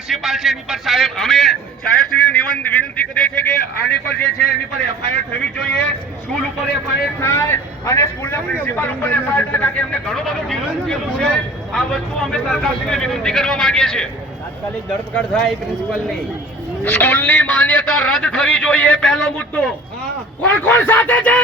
Principal છે એની પર સાહેબ અમે સાહેબશ્રીને વિનંતી કરીએ છીએ કે આની પર જે છે એની પર એફઆઈઆર થવી જોઈએ, સ્કૂલ ઉપર એફઆઈઆર થાય અને સ્કૂલના પ્રિન્સિપાલ ઉપર એફઆઈઆર થાય, કારણ કે એમને ઘણું બધું કીધું છે. આ વસ્તુ અમે સરકારશ્રીને વિનંતી કરવા માંગીએ છીએ. તાત્કાલિક ધરપકડ થાય પ્રિન્સિપલની. સ્કૂલની માન્યતા રદ થવી જોઈએ, પહેલો મુદ્દો. કોણ કોણ સાથે છે?